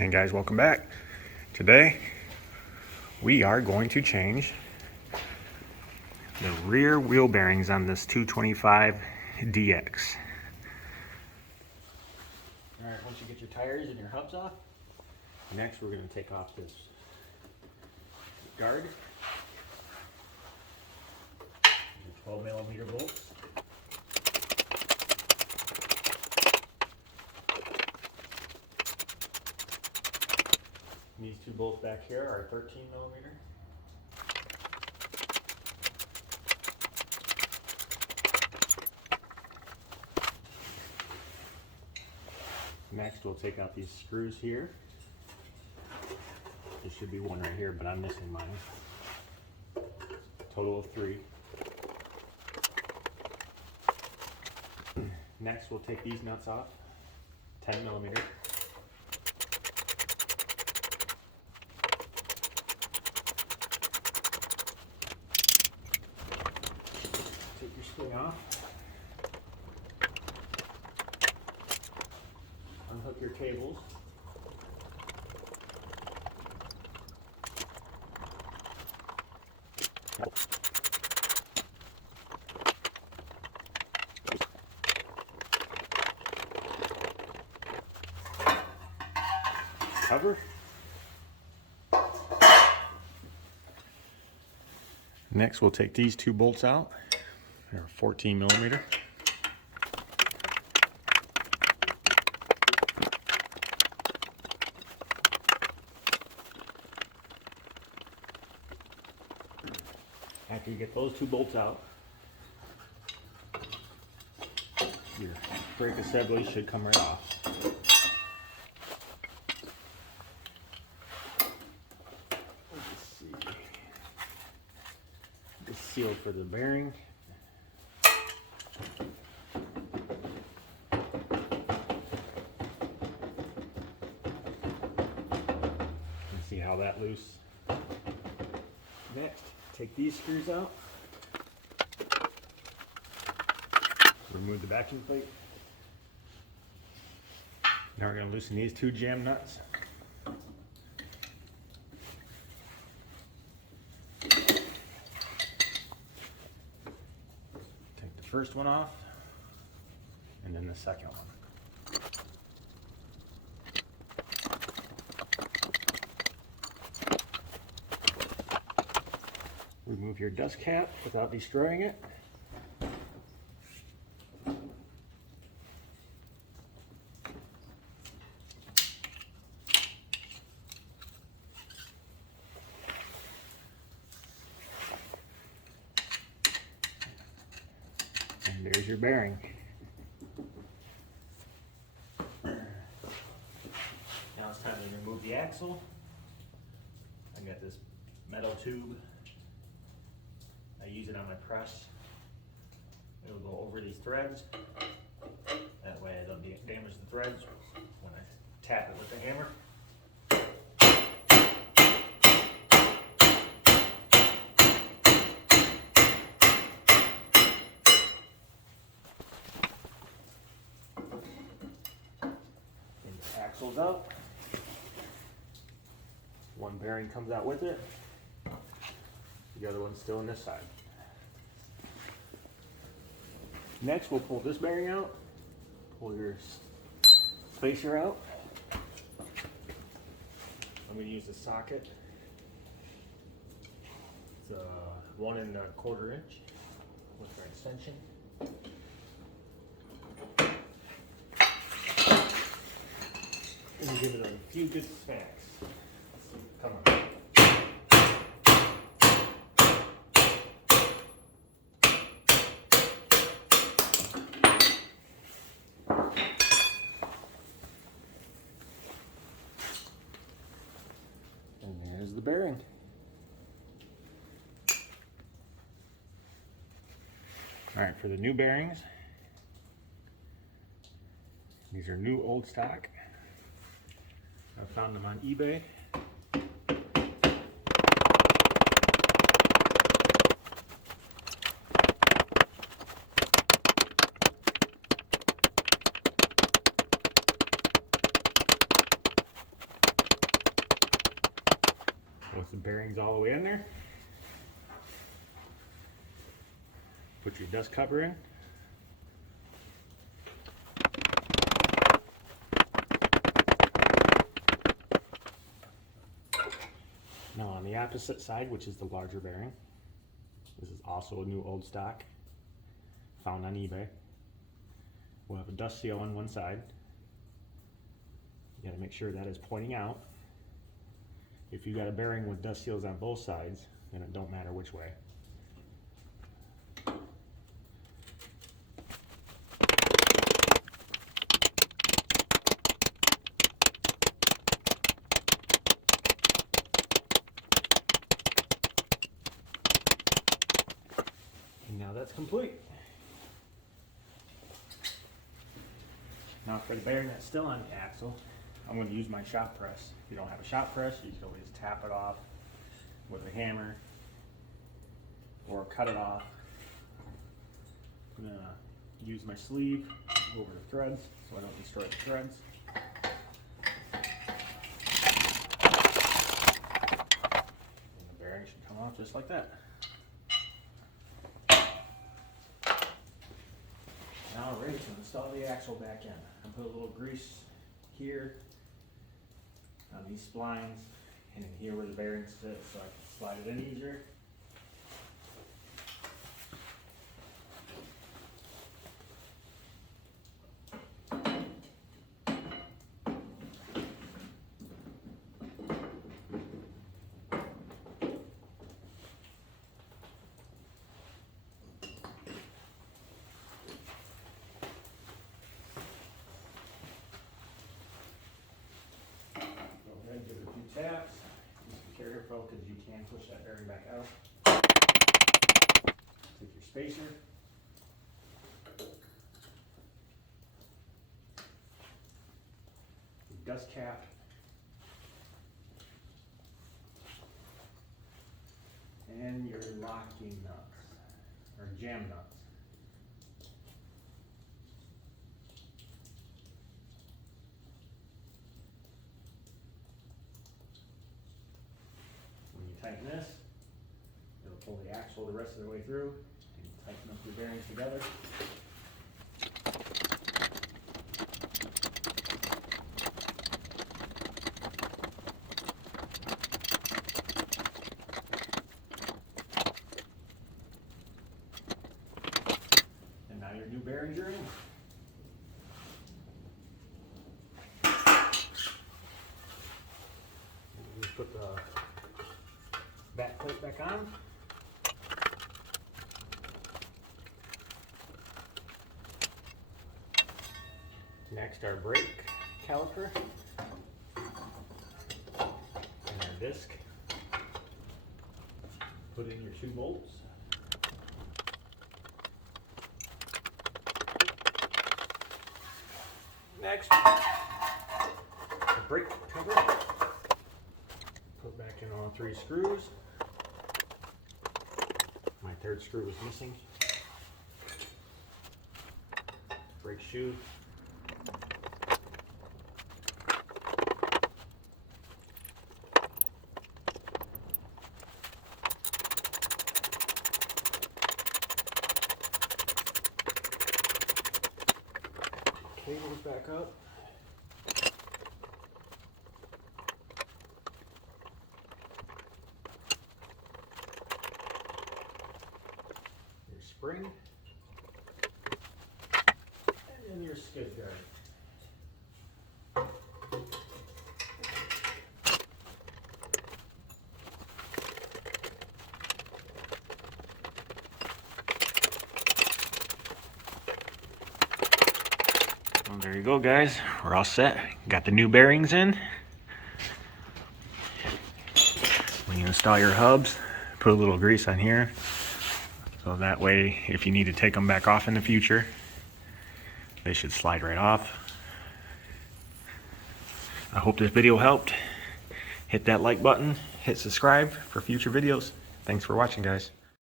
Hey guys, welcome back. Today we are going to change the rear wheel bearings on this 225 DX. Alright, once you get your tires and your hubs off, next we're going to take off this guard, your 12mm bolts. These two bolts back here are 13mm. Next we'll take out these screws here. There should be one right here, but I'm missing mine. Total of 3. Next we'll take these nuts off, 10mm. Take your spring off. Unhook your cables. Cover. Next we'll take these two bolts out. They're 14mm. After you get those two bolts out, your brake assembly should come right off. Let's see. This seal for the bearing. See how that loose. Next, take these screws out. Remove the vacuum plate. Now we're going to loosen these two jam nuts. Take the first one off, and then the second one. Remove your dust cap without destroying it. And there's your bearing. Now it's time to remove the axle. I got this metal tube. I use it on my press. It'll go over these threads. That way I don't damage the threads when I tap it with the hammer. And the axle's out. One bearing comes out with it. The other one's still on this side. Next, we'll pull this bearing out. Pull your spacer out. I'm going to use a socket. It's 1 1/4 inch with our extension. And give it a few good smacks. Come on. There's the bearing. All right, for the new bearings, these are new old stock. I found them on eBay. With the bearings all the way in there, put your dust cover in. Now on the opposite side, which is the larger bearing, this is also a new old stock, found on eBay. We'll have a dust seal on one side. You got to make sure that is pointing out. If you got a bearing with dust seals on both sides, then it don't matter which way. And now that's complete. Now for the bearing that's still on the axle, I'm going to use my shop press. If you don't have a shop press, you can always tap it off with a hammer or cut it off. I'm going to use my sleeve over the threads so I don't destroy the threads. And the bearing should come off just like that. Now we're ready to install the axle back in. I put a little grease here on these splines and in here where the bearings sit so I can slide it in easier. Give it a few taps. Just be careful because you can push that bearing back out. Take your spacer. Your dust cap. And your locking nuts, or jam nuts. Tighten this, it'll pull the axle the rest of the way through, and tighten up your bearings together. And now your new bearings are in. Just put the back plate back on. Next, our brake caliper and our disc. Put in your 2 bolts. Next, the brake cover. Put back in all 3 screws. My 3rd screw was missing. Brake shoe. Cables back up. Spring, and then your skid guard. Well, there you go, guys. We're all set. Got the new bearings in. When you install your hubs, put a little grease on here. So that way, if you need to take them back off in the future, they should slide right off. I hope this video helped. Hit that like button, hit subscribe for future videos. Thanks for watching, guys.